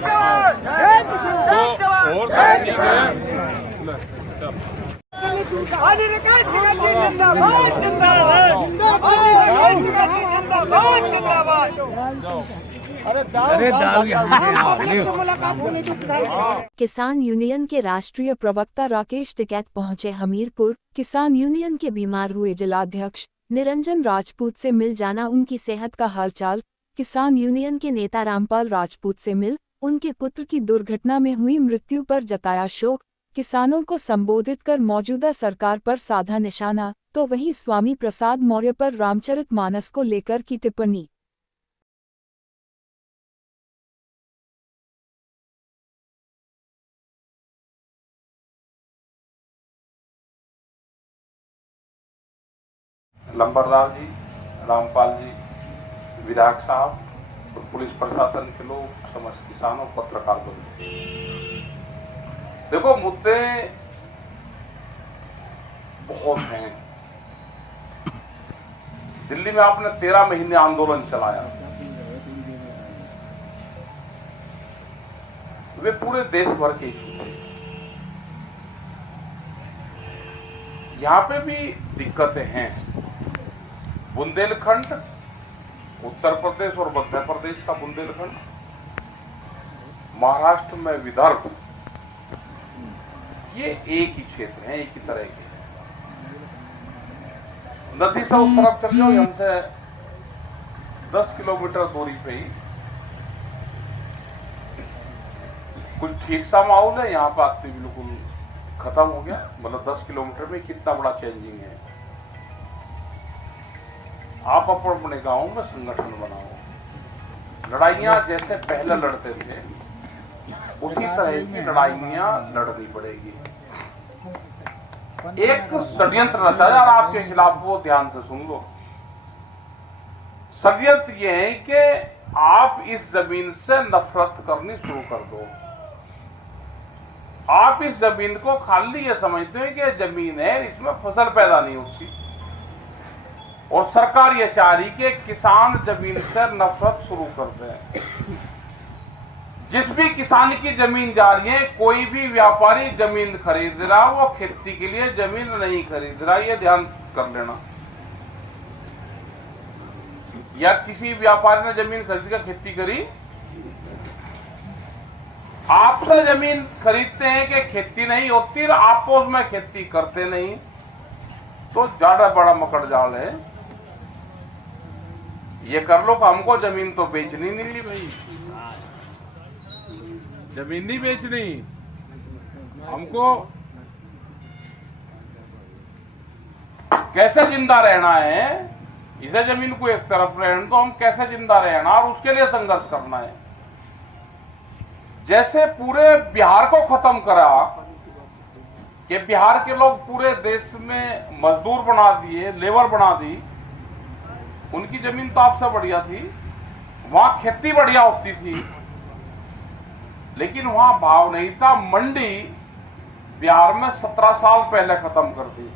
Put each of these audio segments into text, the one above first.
और ठीक है। किसान यूनियन के राष्ट्रीय प्रवक्ता राकेश टिकैत पहुंचे हमीरपुर। किसान यूनियन के बीमार हुए जिलाध्यक्ष निरंजन राजपूत से मिल जाना उनकी सेहत का हालचाल। किसान यूनियन के नेता रामपाल राजपूत से मिल उनके पुत्र की दुर्घटना में हुई मृत्यु पर जताया शोक। किसानों को संबोधित कर मौजूदा सरकार पर साधा निशाना, तो वहीं स्वामी प्रसाद मौर्य पर रामचरितमानस को लेकर की टिप्पणी। लंबरदार जी, रामपाल जी, विधायक साहब और पुलिस प्रशासन के लोग, समस्त किसानों, पत्रकार बंधु, देखो मुद्दे बहुत हैं। दिल्ली में आपने 13 महीने आंदोलन चलाया, वे पूरे देश भर के इशू थे। यहां पे भी दिक्कतें हैं। बुंदेलखंड, उत्तर प्रदेश और मध्य प्रदेश का बुंदेलखंड, महाराष्ट्र में विदर्भ, ये एक ही क्षेत्र है, एक ही तरह के। नदी से उस तरफ चल जाओ, हमसे 10 किलोमीटर दूरी पे ही कुछ ठीक सा माहौल है। यहाँ पर आते बिल्कुल खत्म हो गया। मतलब 10 किलोमीटर में कितना बड़ा चेंजिंग है। आप अपने गांव में संगठन बनाओ, लड़ाइयां जैसे पहले लड़ते थे उसी तरह की लड़ाइयां लड़नी पड़ेगी। एक षड्यंत्र रचा जा रहा आपके खिलाफ, वो ध्यान से सुन लो। षड्यंत्र ये है कि आप इस जमीन से नफरत करनी शुरू कर दो। आप इस जमीन को खाली ये समझते हो कि जमीन है, इसमें फसल पैदा नहीं होती, और सरकार ये चाह रही कि किसान जमीन से नफरत शुरू कर दे। जिस भी किसान की जमीन जा रही है, कोई भी व्यापारी जमीन खरीद रहा, वो खेती के लिए जमीन नहीं खरीद रहा, ये ध्यान कर लेना। या किसी व्यापारी ने जमीन खरीद कर खेती करी, आपसे जमीन खरीदते हैं कि खेती नहीं होती और आप उसमें खेती करते नहीं, तो ज्यादा बड़ा मकड़ जाल है। ये कर लो कि हमको जमीन तो बेचनी नहीं भाई, जमीन नहीं बेचनी, हमको कैसे जिंदा रहना है, इसे जमीन को एक तरफ रहने तो हम कैसे जिंदा रहना, और उसके लिए संघर्ष करना है। जैसे पूरे बिहार को खत्म करा कि बिहार के लोग पूरे देश में मजदूर बना दिए, लेबर बना दी, उनकी जमीन तो आपसे बढ़िया थी, वहां खेती बढ़िया होती थी, लेकिन वहां भाव नहीं था। मंडी बिहार में 17 साल पहले खत्म कर दी।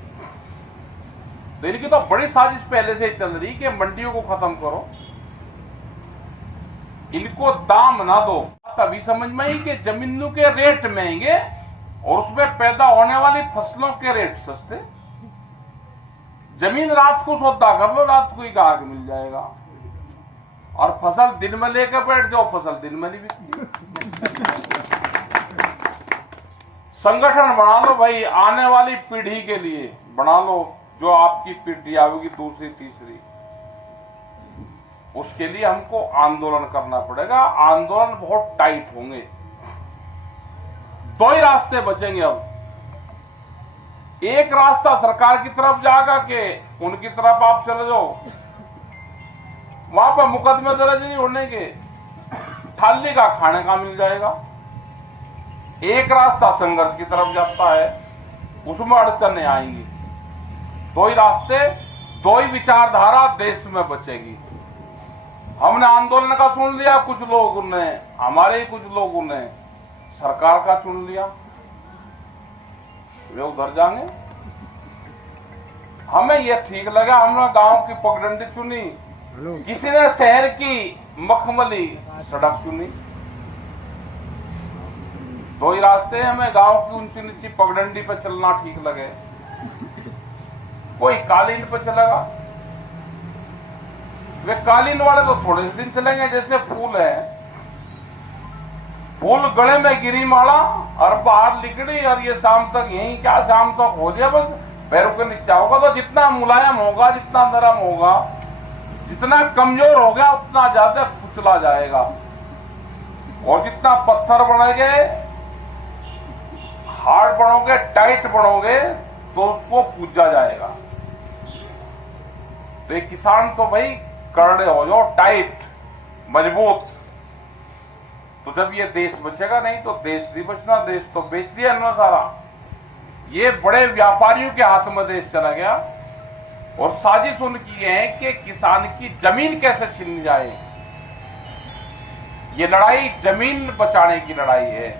तो इनकी तो बड़ी साजिश पहले से चल रही कि मंडियों को खत्म करो, इनको दाम ना दो। तभी समझ में आई कि जमीनों के रेट महंगे और उसमें पैदा होने वाली फसलों के रेट सस्ते। जमीन रात को सौदा कर लो, रात को ही ग्राहक मिल जाएगा, और फसल दिन में लेकर बैठ जाओ, फसल दिन में नहीं बिकती। संगठन बना लो भाई, आने वाली पीढ़ी के लिए बना लो, जो आपकी पीढ़ी आएगी दूसरी तीसरी, उसके लिए हमको आंदोलन करना पड़ेगा। आंदोलन बहुत टाइट होंगे, दो ही रास्ते बचेंगे अब। एक रास्ता सरकार की तरफ जाएगा कि उनकी तरफ आप चले जाओ, वहां पर मुकदमे दर्ज नहीं होने के, थाली का खाने का मिल जाएगा। एक रास्ता संघर्ष की तरफ जाता है, उसमें अड़चने आएंगी। दो ही रास्ते, दो ही विचारधारा देश में बचेगी। हमने आंदोलन का सुन लिया, कुछ लोगों ने, हमारे ही कुछ लोगों ने सरकार का चुन लिया, वे उधर जाएंगे। हमें यह ठीक लगा, हमने गांव की पगडंडी चुनी, किसी ने शहर की मखमली सड़क चुनी। दो ही रास्ते हैं, हमें गांव की ऊंची नीची पगडंडी पे चलना ठीक लगे, कोई कालीन पे चलेगा। वे कालीन वाले तो थोड़े दिन चलेंगे, जैसे फूल है, फूल गले में गिरी माला और बाहर लिकड़ी और ये शाम तक यही क्या शाम तक हो जाए, बस पैरों के नीचे होगा। तो जितना मुलायम होगा, जितना नरम होगा, जितना कमजोर हो गया उतना ज्यादा कुचला जाएगा, और जितना पत्थर बनोगे, हार्ड बनोगे, टाइट बनोगे तो उसको पूजा जाएगा। तो एक किसान तो भाई करड़े हो जाओ, टाइट मजबूत, तो जब ये देश बचेगा। नहीं तो देश नहीं बचना, देश तो बेच दिया इन्होंने सारा। ये बड़े व्यापारियों के हाथ में देश चला गया, और साजिश उनकी है कि किसान की जमीन कैसे छीन जाए। ये लड़ाई जमीन बचाने की लड़ाई है।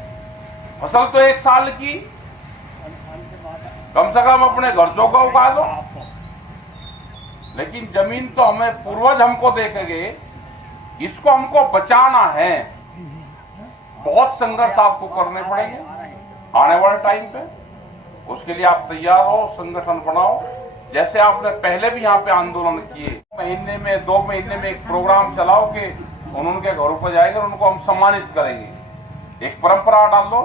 फसल तो 1 साल की, कम से कम अपने घर जोगा उगा लो, लेकिन जमीन तो हमें पूर्वज हमको देंगे, इसको हमको बचाना है। बहुत संघर्ष आपको करने पड़ेंगे आने वाले टाइम पे। उसके लिए आप तैयार हो, संगठन बनाओ, जैसे आपने पहले भी यहाँ पे आंदोलन किए। महीने में 2 महीने में एक प्रोग्राम चलाओ कि उनके घरों पर जाएंगे, उनको हम सम्मानित करेंगे। एक परंपरा डाल लो,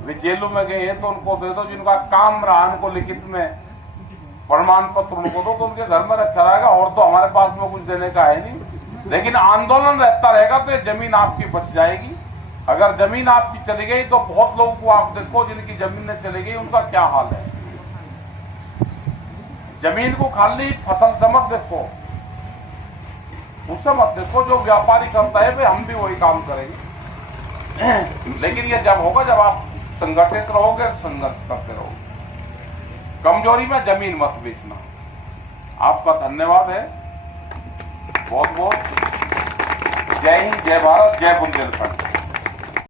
वे जेलों में गए हैं तो उनको दे दो, जिनका काम रहा उनको लिखित में प्रमाण पत्र उनको दो, तो उनके घर में रखा रहेगा। और तो हमारे पास में कुछ देने का है नहीं, लेकिन आंदोलन रहता रहेगा तो ये जमीन आपकी बच जाएगी। अगर जमीन आपकी चली गई तो बहुत लोगों को आप देखो जिनकी जमीन चली गई, उनका क्या हाल है। जमीन को खाली फसल से मत देखो, उससे मत देखो। जो व्यापारी करता है वे हम भी वही काम करेंगे। लेकिन ये जब होगा जब आप संगठित रहोगे, संघर्ष करते रहोगे। कमजोरी में जमीन मत बेचना। आपका धन्यवाद है बहुत बहुत। जय हिंद, जय भारत, जय बुंदेलखंड।